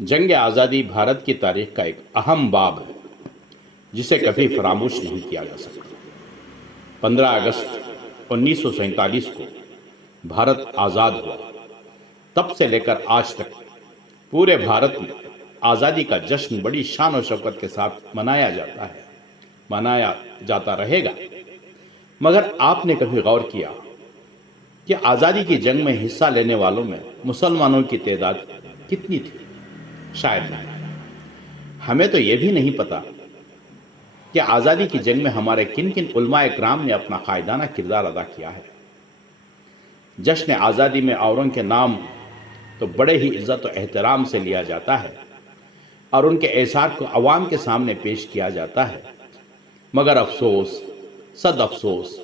جنگ آزادی بھارت کی تاریخ کا ایک اہم باب ہے جسے کبھی فراموش نہیں کیا جا سکتا۔ 15 اگست 1947 کو بھارت آزاد ہوا۔ تب سے لے کر آج تک پورے بھارت میں آزادی کا جشن بڑی شان و شوکت کے ساتھ منایا جاتا ہے، منایا جاتا رہے گا۔ مگر آپ نے کبھی غور کیا کہ آزادی کی جنگ میں حصہ لینے والوں میں مسلمانوں کی تعداد کتنی تھی؟ شاید نہیں۔ ہمیں تو یہ بھی نہیں پتا کہ آزادی کی جنگ میں ہمارے کن کن علماء اکرام نے اپنا قائدانہ کردار ادا کیا ہے۔ جشن آزادی میں اوروں کے نام تو بڑے ہی عزت و احترام سے لیا جاتا ہے اور ان کے ایثار کو عوام کے سامنے پیش کیا جاتا ہے، مگر افسوس، صد افسوس،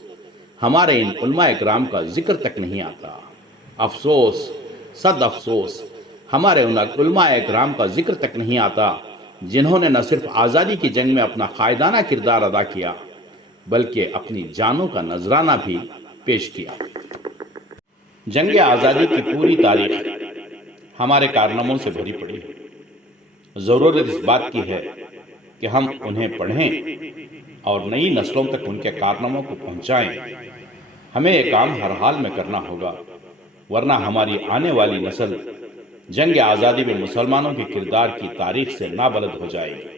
ہمارے ان علماء اکرام کا ذکر تک نہیں آتا۔ افسوس، صد افسوس، ہمارے ان علماء اکرام کا ذکر تک نہیں آتا جنہوں نے نہ صرف آزادی کی جنگ میں اپنا قائدانہ کردار ادا کیا بلکہ اپنی جانوں کا نذرانہ بھی پیش کیا۔ جنگ آزادی کی پوری تاریخ ہمارے کارناموں سے بھری پڑی ہے۔ ضرورت اس بات کی ہے کہ ہم انہیں پڑھیں اور نئی نسلوں تک ان کے کارناموں کو پہنچائیں۔ ہمیں یہ کام ہر حال میں کرنا ہوگا، ورنہ ہماری آنے والی نسل جنگ آزادی میں مسلمانوں کے کردار کی تاریخ سے نابلد ہو جائے گی۔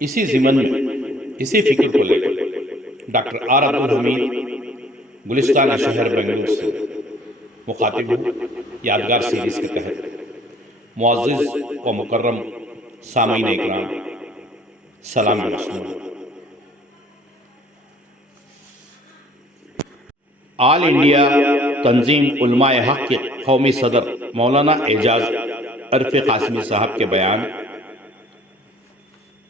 اسی ضمن میں، اسی فکر کو لے کر ڈاکٹر آر عبدالحمید گلستان شہر بنگلور سے مخاطب ہوں۔ یادگار سیریز کے تحت معزز و مکرم سامعین اکرام، سلام رسول۔ آل انڈیا تنظیم علماء حق کے قومی صدر مولانا اعجاز عرفی قاسمی صاحب کے بیان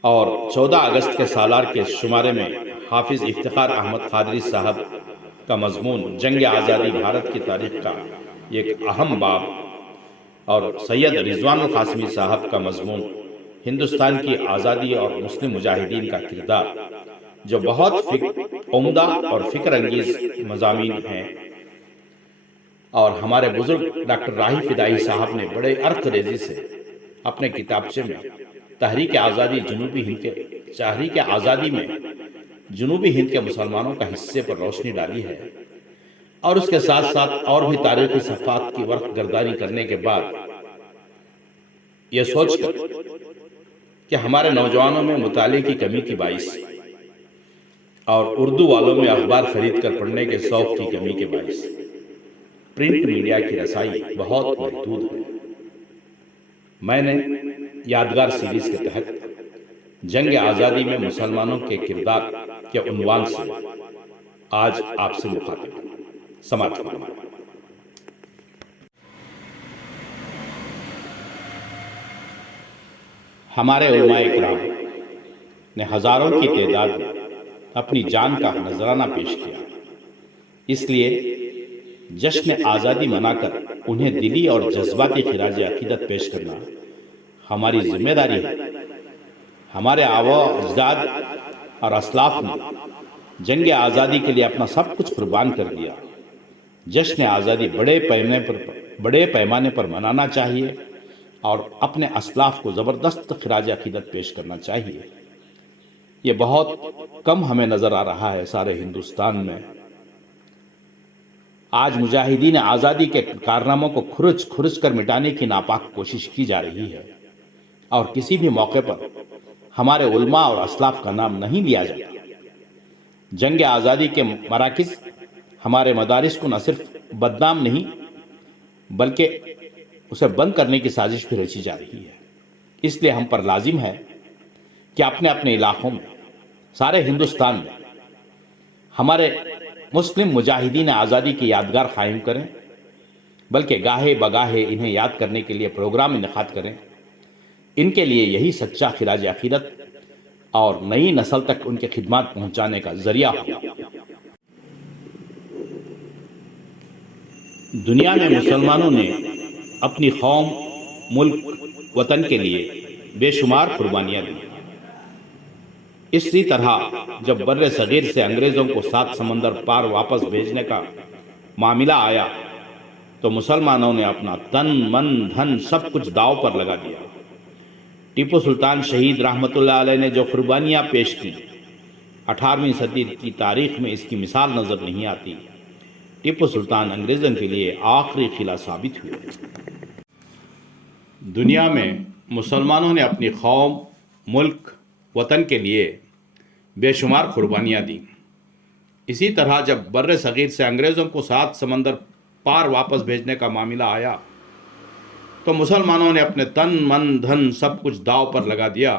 اور 14 اگست کے سالار کے شمارے میں حافظ افتخار احمد قادری صاحب کا مضمون جنگ آزادی بھارت کی تاریخ کا ایک اہم باب، اور سید رضوان القاسمی صاحب کا مضمون ہندوستان کی آزادی اور مسلم مجاہدین کا کردار، جو بہت عمدہ اور فکر انگیز مضامین ہیں، اور ہمارے بزرگ ڈاکٹر راہی فدائی صاحب نے بڑے عرق ریزی سے اپنے کتابچے میں تحریک آزادی میں جنوبی ہند کے مسلمانوں کا حصے پر روشنی ڈالی ہے، اور اس کے ساتھ ساتھ اور بھی تاریخی صفحات کی ورق گردانی کرنے کے بعد یہ سوچ کر کہ ہمارے نوجوانوں میں مطالعے کی کمی کی باعث اور اردو والوں میں اخبار خرید کر پڑھنے کے شوق کی کمی کے باعث پرنٹ میڈیا کی رسائی بہت محدود ہے، میں نے یادگار سیریز کے تحت جنگ آزادی میں مسلمانوں کے کردار کے عنوان سے آج آپ سے مخاطب ہوں۔ سماعت فرمائیں۔ ہمارے علماء اکرام نے ہزاروں کی تعداد میں اپنی جان کا نذرانہ پیش کیا، اس لیے جشن آزادی منا کر انہیں دلی اور جذباتی خراج عقیدت پیش کرنا ہماری ذمہ داری ہے۔ ہمارے آباء و اجداد اور اسلاف نے جنگ آزادی کے لیے اپنا سب کچھ قربان کر دیا۔ جشن آزادی بڑے پیمانے پر منانا چاہیے اور اپنے اسلاف کو زبردست خراج عقیدت پیش کرنا چاہیے۔ یہ بہت کم ہمیں نظر آ رہا ہے سارے ہندوستان میں۔ آج مجاہدین آزادی کے کارناموں کو کھرچ کر مٹانے کی ناپاک کوشش کی جا رہی ہے، اور کسی بھی موقع پر ہمارے علماء اور اسلاف کا نام نہیں لیا جاتا۔ جنگ آزادی کے مراکز، ہمارے مدارس کو نہ صرف بدنام نہیں بلکہ اسے بند کرنے کی سازش بھی رچی جا رہی ہے۔ اس لیے ہم پر لازم ہے کہ اپنے اپنے علاقوں میں، سارے ہندوستان میں ہمارے مسلم مجاہدین آزادی کی یادگار قائم کریں، بلکہ گاہے بگاہے انہیں یاد کرنے کے لیے پروگرام انعقاد کریں۔ ان کے لیے یہی سچا خراج عقیدت اور نئی نسل تک ان کے خدمات پہنچانے کا ذریعہ ہو۔ دنیا میں مسلمانوں نے اپنی قوم، ملک، وطن کے لیے بے شمار قربانیاں دی۔ اسی طرح جب بر صغیر سے انگریزوں کو 7 سمندر پار واپس بھیجنے کا معاملہ آیا تو مسلمانوں نے اپنا تن من دھن سب کچھ داؤ پر لگا دیا۔ ٹیپو سلطان شہید رحمۃ اللہ علیہ نے جو قربانیاں پیش کی 18ویں صدی کی تاریخ میں اس کی مثال نظر نہیں آتی۔ ٹیپو سلطان انگریزوں کے لیے آخری قلعہ ثابت ہوئے۔ دنیا میں مسلمانوں نے اپنی قوم، ملک، وطن کے لیے بے شمار قربانیاں دیں۔ اسی طرح جب بر صغیر سے انگریزوں کو 7 سمندر پار واپس بھیجنے کا معاملہ آیا تو مسلمانوں نے اپنے تن من دھن سب کچھ داؤ پر لگا دیا۔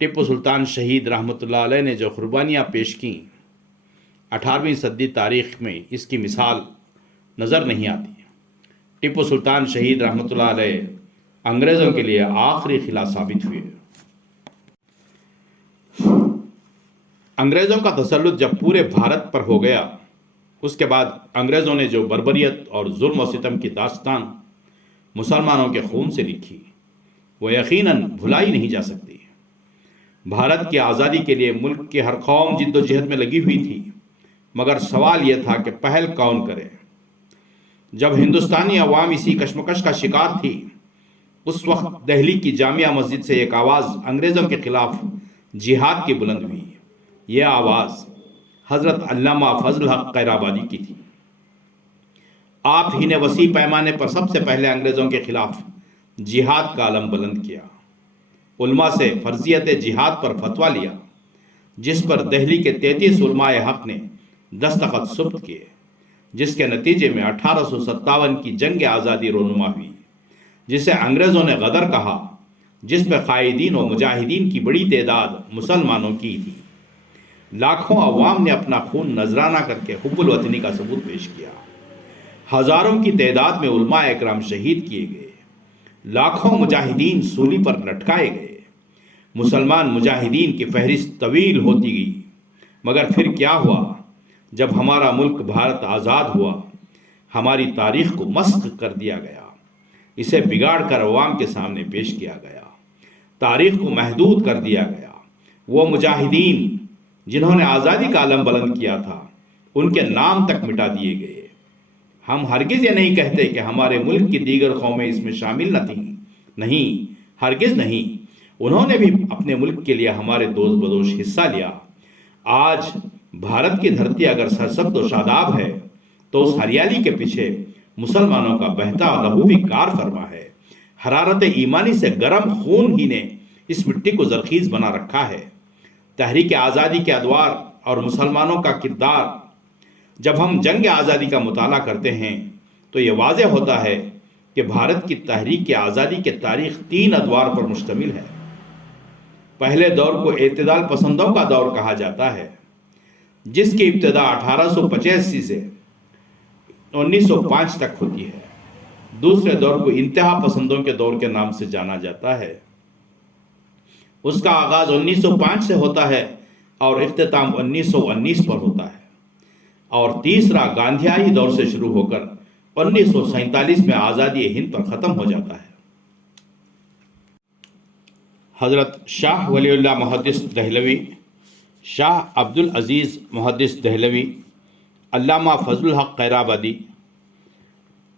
ٹیپو سلطان شہید رحمۃ اللہ علیہ نے جو قربانیاں پیش کیں 18ویں صدی تاریخ میں اس کی مثال نظر نہیں آتی۔ ٹیپو سلطان شہید رحمۃ اللہ علیہ انگریزوں کے لیے آخری قلعہ ثابت ہوئے۔ انگریزوں کا تسلط جب پورے بھارت پر ہو گیا، اس کے بعد انگریزوں نے جو بربریت اور ظلم و ستم کی داستان مسلمانوں کے خون سے لکھی وہ یقیناً بھلائی نہیں جا سکتی۔ بھارت کی آزادی کے لیے ملک کی ہر قوم جد و جہد میں لگی ہوئی تھی، مگر سوال یہ تھا کہ پہل کون کرے۔ جب ہندوستانی عوام اسی کشمکش کا شکار تھی، اس وقت دہلی کی جامعہ مسجد سے ایک آواز انگریزوں کے خلاف جہاد کی بلند ہوئی۔ یہ آواز حضرت علامہ فضل حق قیرآبادی کی تھی۔ آپ ہی نے وسیع پیمانے پر سب سے پہلے انگریزوں کے خلاف جہاد کا علم بلند کیا۔ علماء سے فرضیت جہاد پر فتویٰ لیا، جس پر دہلی کے 33 علماء حق نے دستخط ثبت کیے، جس کے نتیجے میں 1857 کی جنگ آزادی رونما ہوئی، جسے انگریزوں نے غدر کہا، جس میں قائدین و مجاہدین کی بڑی تعداد مسلمانوں کی تھی۔ لاکھوں عوام نے اپنا خون نذرانہ کر کے حب الوطنی کا ثبوت پیش کیا۔ ہزاروں کی تعداد میں علماء اکرام شہید کیے گئے، لاکھوں مجاہدین سولی پر لٹکائے گئے۔ مسلمان مجاہدین کی فہرست طویل ہوتی گئی، مگر پھر کیا ہوا؟ جب ہمارا ملک بھارت آزاد ہوا، ہماری تاریخ کو مسخ کر دیا گیا، اسے بگاڑ کر عوام کے سامنے پیش کیا گیا، تاریخ کو محدود کر دیا گیا۔ وہ مجاہدین جنہوں نے آزادی کا علم بلند کیا تھا، ان کے نام تک مٹا دیے گئے۔ ہم ہرگز یہ نہیں کہتے کہ ہمارے ملک کی دیگر قومیں اس میں شامل نہ تھیں، نہیں، ہرگز نہیں، انہوں نے بھی اپنے ملک کے لیے ہمارے دوست بدوش حصہ لیا۔ آج بھارت کی دھرتی اگر سرسبز و شاداب ہے تو اس ہریالی کے پیچھے مسلمانوں کا بہتا لہو بھی کار فرما ہے۔ حرارت ایمانی سے گرم خون ہی نے اس مٹی کو زرخیز بنا رکھا ہے۔ تحریک آزادی کے ادوار اور مسلمانوں کا کردار، جب ہم جنگ آزادی کا مطالعہ کرتے ہیں تو یہ واضح ہوتا ہے کہ بھارت کی تحریک آزادی کے تاریخ 3 ادوار پر مشتمل ہے۔ پہلے دور کو اعتدال پسندوں کا دور کہا جاتا ہے، جس کی ابتدا 1885 سے 1905 تک ہوتی ہے۔ دوسرے دور کو انتہا پسندوں کے دور کے نام سے جانا جاتا ہے، اس کا آغاز 1905 سے ہوتا ہے اور اختتام 1919 پر ہوتا ہے، اور تیسرا گاندھیائی دور سے شروع ہو کر 1947 میں آزادی ہند پر ختم ہو جاتا ہے۔ حضرت شاہ ولی اللہ محدث دہلوی، شاہ عبد العزیز محدث دہلوی، علامہ فضل الحق قیرآبادی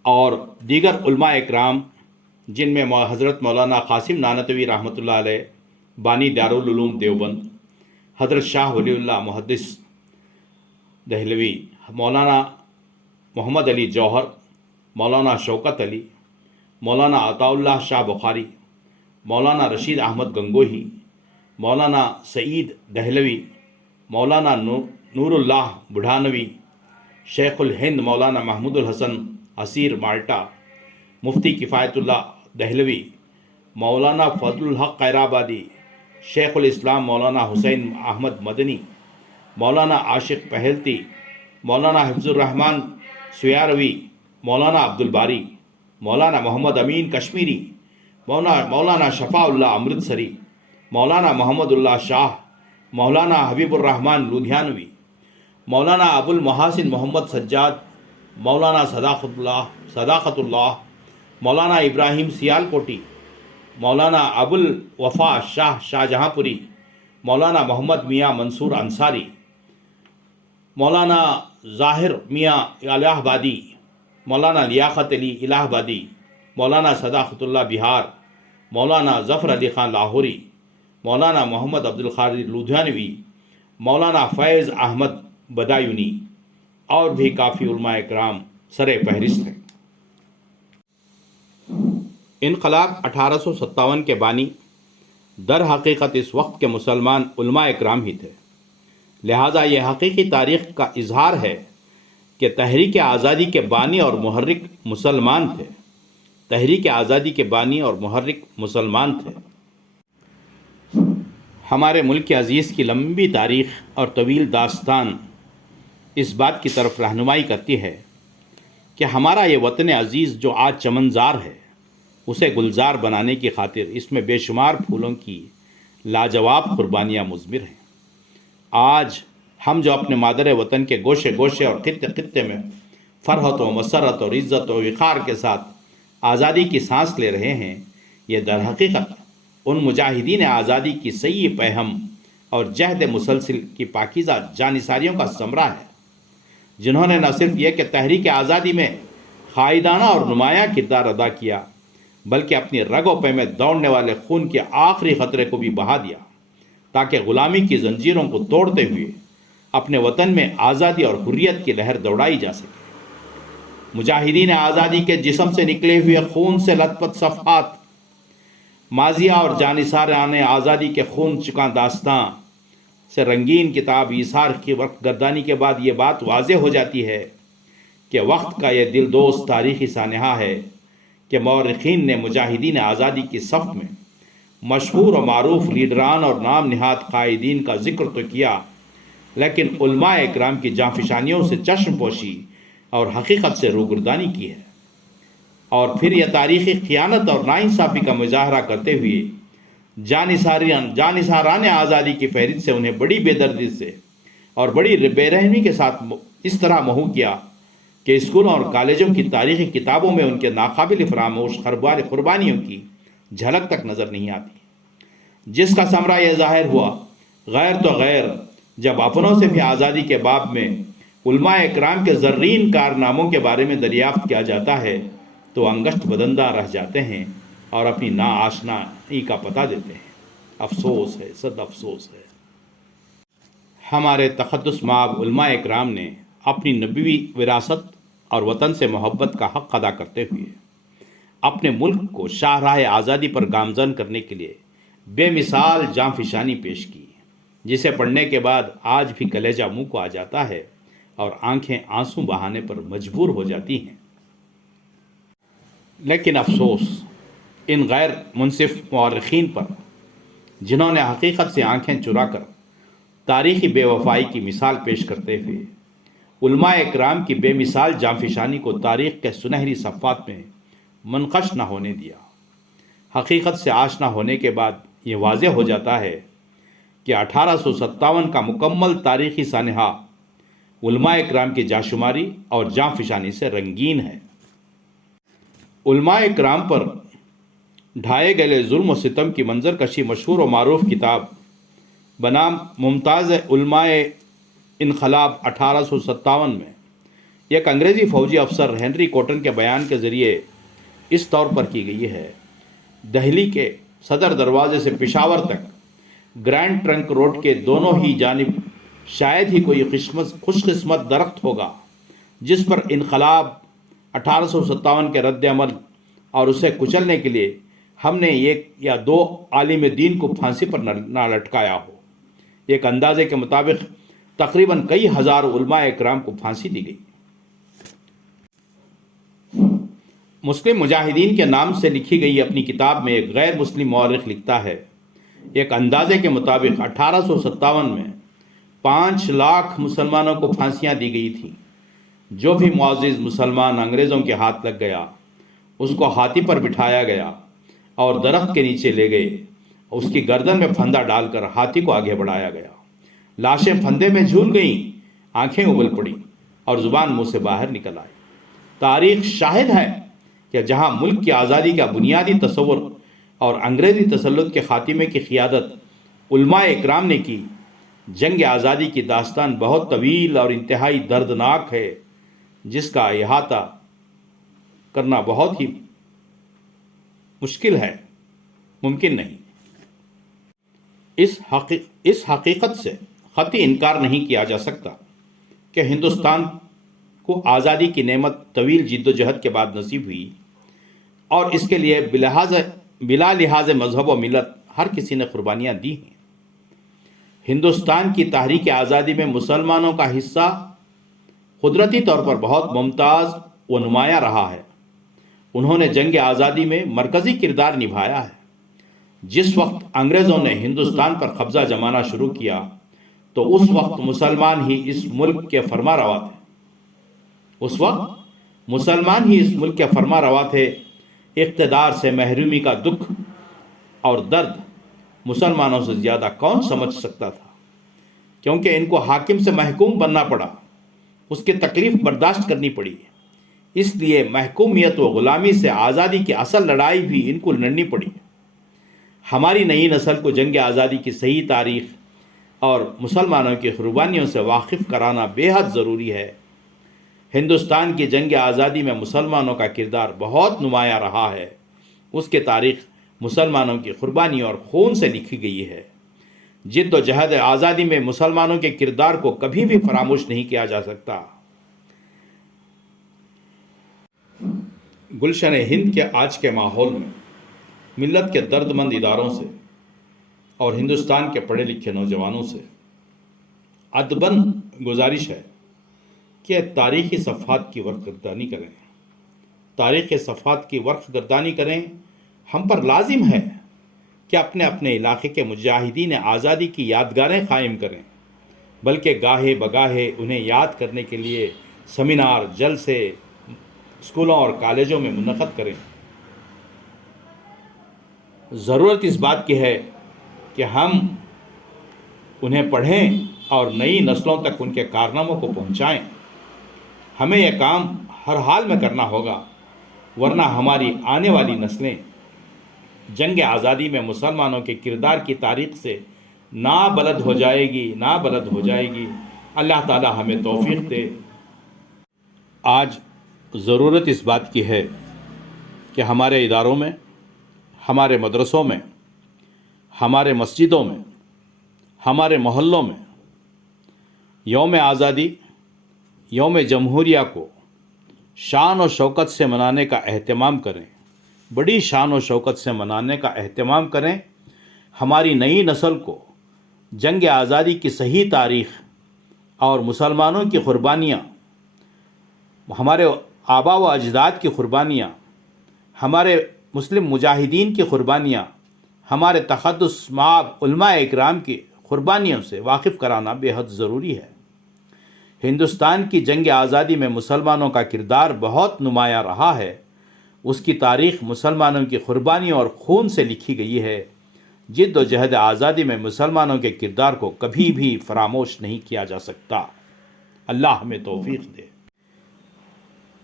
اور دیگر علماء اکرام، جن میں حضرت مولانا قاسم نانوتوی رحمۃ اللہ علیہ بانی دارالعلوم دیوبند، حضرت شاہ ولی اللہ محدث دہلوی، مولانا محمد علی جوہر، مولانا شوکت علی، مولانا عطاء اللہ شاہ بخاری، مولانا رشید احمد گنگوہی، مولانا سعید دہلوی، مولانا نور اللہ بڑھانوی، شیخ الہند مولانا محمود الحسن اسیر مالٹا، مفتی کفایت اللہ دہلوی، مولانا فضل الحق قیرآبادی، شیخ الاسلام مولانا حسین احمد مدنی، مولانا عاشق پہلتی، مولانا حفظ الرحمن سیاروی، مولانا عبدالباری، مولانا محمد امین کشمیری، مولانا شفاء اللہ امرتسری، مولانا محمد اللہ شاہ، مولانا حبیب الرحمن لدھیانوی، مولانا ابو المحاسن محمد سجاد، مولانا صداقت اللہ، مولانا ابراہیم سیال کوٹی، مولانا ابو الوفا شاہ جہاں پوری، مولانا محمد میاں منصور انصاری، مولانا ظاہر میاں الہ آبادی، مولانا لیاقت علی الہ آبادی، مولانا صداقت اللہ بہار، مولانا ظفر علی خان لاہوری، مولانا محمد عبد القادر لدھیانوی، مولانا فیض احمد بدایونی اور بھی کافی علماء کرام سر فہرست ہیں۔ انقلاب 1857 کے بانی در حقیقت اس وقت کے مسلمان علماء کرام ہی تھے، لہٰذا یہ حقیقی تاریخ کا اظہار ہے کہ تحریک آزادی کے بانی اور محرک مسلمان تھے، تحریک آزادی کے بانی اور محرک مسلمان تھے۔ ہمارے ملک عزیز کی لمبی تاریخ اور طویل داستان اس بات کی طرف رہنمائی کرتی ہے کہ ہمارا یہ وطن عزیز جو آج چمنزار ہے، اسے گلزار بنانے کی خاطر اس میں بے شمار پھولوں کی لاجواب قربانیاں مضمر ہیں۔ آج ہم جو اپنے مادر وطن کے گوشے گوشے اور خطے خطے میں فرحت و مسرت اور عزت و وقار کے ساتھ آزادی کی سانس لے رہے ہیں، یہ در حقیقت ان مجاہدین آزادی کی صحیح پیہم اور جہد مسلسل کی پاکیزہ جانثاریوں کا ثمرہ ہے، جنہوں نے نہ صرف یہ کہ تحریک آزادی میں قائدانہ اور نمایاں کردار ادا کیا، بلکہ اپنی رگ و پے میں دوڑنے والے خون کے آخری قطرے کو بھی بہا دیا، تاکہ غلامی کی زنجیروں کو توڑتے ہوئے اپنے وطن میں آزادی اور حریت کی لہر دوڑائی جا سکے۔ مجاہدین آزادی کے جسم سے نکلے ہوئے خون سے لت پت صفحات، ماضیہ اور جانثاران آزادی کے خون چکاں داستاں سے رنگین کتاب ایثار کی وقت گردانی کے بعد یہ بات واضح ہو جاتی ہے کہ وقت کا یہ دل دوست تاریخی سانحہ ہے کہ مورخین نے مجاہدین آزادی کی صف میں مشہور و معروف لیڈران اور نام نہاد قائدین کا ذکر تو کیا، لیکن علماء اکرام کی جانفشانیوں سے چشم پوشی اور حقیقت سے روگردانی کی ہے، اور پھر یہ تاریخی خیانت اور ناانصافی کا مظاہرہ کرتے ہوئے جانثاران آزادی کی فہرست سے انہیں بڑی بے دردی سے اور بڑی بے رحمی کے ساتھ اس طرح محو کیا کہ اسکولوں اور کالجوں کی تاریخی کتابوں میں ان کے ناقابل فراموش قربانیوں کی جھلک تک نظر نہیں آتی، جس کا ثمرہ یہ ظاہر ہوا غیر تو غیر جب اپنوں سے بھی آزادی کے باب میں علماء اکرام کے زرین کارناموں کے بارے میں دریافت کیا جاتا ہے تو انگشت بدندہ رہ جاتے ہیں اور اپنی ناآشنائی کا پتہ دیتے ہیں۔ افسوس ہے، صد افسوس ہے۔ ہمارے تقدس مآب علماء اکرام نے اپنی نبوی وراثت اور وطن سے محبت کا حق ادا کرتے ہوئے اپنے ملک کو شاہراہ آزادی پر گامزن کرنے کے لیے بے مثال جانفشانی پیش کی، جسے پڑھنے کے بعد آج بھی کلیجہ منہ کو آ جاتا ہے اور آنکھیں آنسو بہانے پر مجبور ہو جاتی ہیں۔ لیکن افسوس ان غیر منصف مورخین پر، جنہوں نے حقیقت سے آنکھیں چرا کر تاریخی بے وفائی کی مثال پیش کرتے ہوئے علماء اکرام کی بے مثال جانفشانی کو تاریخ کے سنہری صفحات میں منقش نہ ہونے دیا۔ حقیقت سے آشنا ہونے کے بعد یہ واضح ہو جاتا ہے کہ 1857 کا مکمل تاریخی سانحہ علماء اکرام کی جاشماری اور جانفشانی سے رنگین ہے۔ علماء اکرام پر ڈھائے گئے ظلم و ستم کی منظر کشی مشہور و معروف کتاب بنام ممتاز علماء انقلاب 1857 میں ایک انگریزی فوجی افسر ہنری کوٹن کے بیان کے ذریعے اس طور پر کی گئی ہے: دہلی کے صدر دروازے سے پشاور تک گرینڈ ٹرنک روڈ کے دونوں ہی جانب شاید ہی کوئی خوش قسمت درخت ہوگا جس پر انقلاب 1857 کے رد عمل اور اسے کچلنے کے لیے ہم نے ایک یا دو عالم دین کو پھانسی پر نہ لٹکایا ہو۔ ایک اندازے کے مطابق تقریباً کئی ہزار علماء اکرام کو پھانسی دی گئی۔ مسلم مجاہدین کے نام سے لکھی گئی اپنی کتاب میں ایک غیر مسلم مورخ لکھتا ہے، ایک اندازے کے مطابق 1857 میں 5 لاکھ مسلمانوں کو پھانسیاں دی گئی تھیں۔ جو بھی معزز مسلمان انگریزوں کے ہاتھ لگ گیا اس کو ہاتھی پر بٹھایا گیا اور درخت کے نیچے لے گئے، اس کی گردن میں پھندا ڈال کر ہاتھی کو آگے بڑھایا گیا۔ لاشیں پھندے میں جھول گئیں، آنکھیں ابل پڑیں اور زبان منہ سے باہر نکل آئی۔ تاریخ شاہد ہے کہ جہاں ملک کی آزادی کا بنیادی تصور اور انگریزی تسلط کے خاتمے کی قیادت علماء اکرام نے کی، جنگ آزادی کی داستان بہت طویل اور انتہائی دردناک ہے، جس کا احاطہ کرنا بہت ہی مشکل ہے، ممکن نہیں۔ اس حقیقت سے قطعی انکار نہیں کیا جا سکتا کہ ہندوستان کو آزادی کی نعمت طویل جد و جہد کے بعد نصیب ہوئی، اور اس کے لیے بلا لحاظ مذہب و ملت ہر کسی نے قربانیاں دی ہیں۔ ہندوستان کی تحریک آزادی میں مسلمانوں کا حصہ قدرتی طور پر بہت ممتاز و نمایاں رہا ہے۔ انہوں نے جنگ آزادی میں مرکزی کردار نبھایا ہے۔ جس وقت انگریزوں نے ہندوستان پر قبضہ جمانا شروع کیا تو اس وقت مسلمان ہی اس ملک کے فرما روا تھے۔ اقتدار سے محرومی کا دکھ اور درد مسلمانوں سے زیادہ کون سمجھ سکتا تھا، کیونکہ ان کو حاکم سے محکوم بننا پڑا، اس کی تکلیف برداشت کرنی پڑی۔ اس لیے محکومیت و غلامی سے آزادی کی اصل لڑائی بھی ان کو لڑنی پڑی۔ ہماری نئی نسل کو جنگ آزادی کی صحیح تاریخ اور مسلمانوں کی قربانیوں سے واقف کرانا بے حد ضروری ہے۔ ہندوستان کی جنگ آزادی میں مسلمانوں کا کردار بہت نمایاں رہا ہے۔ اس کی تاریخ مسلمانوں کی قربانی اور خون سے لکھی گئی ہے۔ جد و جہد آزادی میں مسلمانوں کے کردار کو کبھی بھی فراموش نہیں کیا جا سکتا۔ گلشن ہند کے آج کے ماحول میں ملت کے درد مند اداروں سے اور ہندوستان کے پڑھے لکھے نوجوانوں سے ادباً گزارش ہے کہ تاریخی صفحات کی ورق گردانی کریں۔ تاریخی صفحات کی ورق گردانی کریں۔ ہم پر لازم ہے کہ اپنے اپنے علاقے کے مجاہدین آزادی کی یادگاریں قائم کریں، بلکہ گاہے بگاہے انہیں یاد کرنے کے لیے سیمینار، جلسے اسکولوں اور کالجوں میں منعقد کریں۔ ضرورت اس بات کی ہے کہ ہم انہیں پڑھیں اور نئی نسلوں تک ان کے کارناموں کو پہنچائیں۔ ہمیں یہ کام ہر حال میں کرنا ہوگا، ورنہ ہماری آنے والی نسلیں جنگ آزادی میں مسلمانوں کے کردار کی تاریخ سے نابلد ہو جائے گی۔ اللہ تعالی ہمیں توفیق دے۔ آج ضرورت اس بات کی ہے کہ ہمارے اداروں میں، ہمارے مدرسوں میں، ہمارے مسجدوں میں، ہمارے محلوں میں یوم آزادی، یوم جمہوریہ کو شان و شوکت سے منانے کا اہتمام کریں، بڑی شان و شوکت سے منانے کا اہتمام کریں۔ ہماری نئی نسل کو جنگ آزادی کی صحیح تاریخ اور مسلمانوں کی قربانیاں، ہمارے آبا و اجداد کی قربانیاں، ہمارے مسلم مجاہدین کی قربانیاں، ہمارے تقدس مآب علماء اکرام کی قربانیوں سے واقف کرانا بے حد ضروری ہے۔ ہندوستان کی جنگ آزادی میں مسلمانوں کا کردار بہت نمایاں رہا ہے۔ اس کی تاریخ مسلمانوں کی قربانیوں اور خون سے لکھی گئی ہے۔ جد و جہد آزادی میں مسلمانوں کے کردار کو کبھی بھی فراموش نہیں کیا جا سکتا۔ اللہ ہمیں توفیق دے۔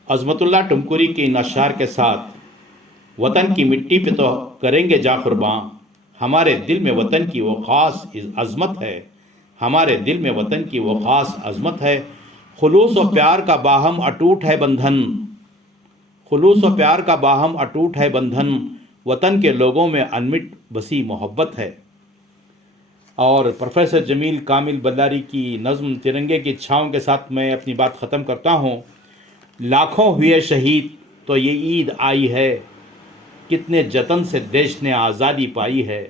عظمت اللہ ٹمکری کے ان اشعار کے ساتھ وطن کی مٹی پہ تو کریں گے جا قرباں، ہمارے دل میں وطن کی وہ خاص عظمت ہے، ہمارے دل میں وطن کی وہ خاص عظمت ہے۔ خلوص و پیار کا باہم اٹوٹ ہے بندھن، خلوص و پیار کا باہم اٹوٹ ہے بندھن، وطن کے لوگوں میں انمٹ بسی محبت ہے۔ اور پروفیسر جمیل کامل بلاری کی نظم ترنگے کی چھاؤں کے ساتھ میں اپنی بات ختم کرتا ہوں۔ لاکھوں ہوئے شہید تو یہ عید آئی ہے، کتنے جتن سے دیش نے آزادی پائی ہے۔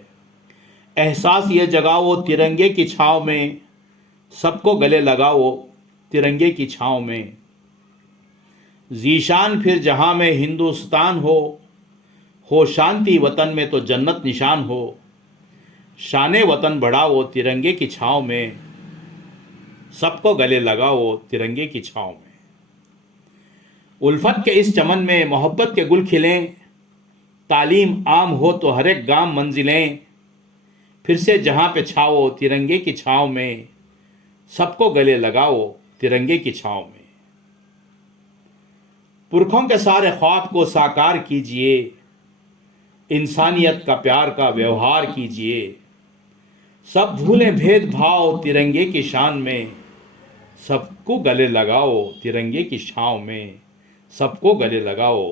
احساس یہ جگاؤ ترنگے کی چھاؤں میں، سب کو گلے لگاؤ ترنگے کی چھاؤں میں۔ ذیشان پھر جہاں میں ہندوستان ہو شانتی وطن میں تو جنت نشان ہو۔ شان وطن بڑھاؤ ترنگے کی چھاؤں میں، سب کو گلے لگاؤ ترنگے کی چھاؤں میں۔ الفت کے اس چمن میں محبت کے گل کھلیں، تعلیم عام ہو تو ہر ایک گام منزلیں، پھر سے جہاں پہ چھاؤ ترنگے کی چھاؤں میں، سب کو گلے لگاؤ ترنگے کی چھاؤں میں۔ پرکھوں کے سارے خواب کو ساکار کیجئے، انسانیت کا پیار کا ویوہار کیجئے، سب بھولیں بھید بھاؤ ترنگے کی شان میں، سب کو گلے لگاؤ ترنگے کی چھاؤں میں، سب کو گلے لگاؤ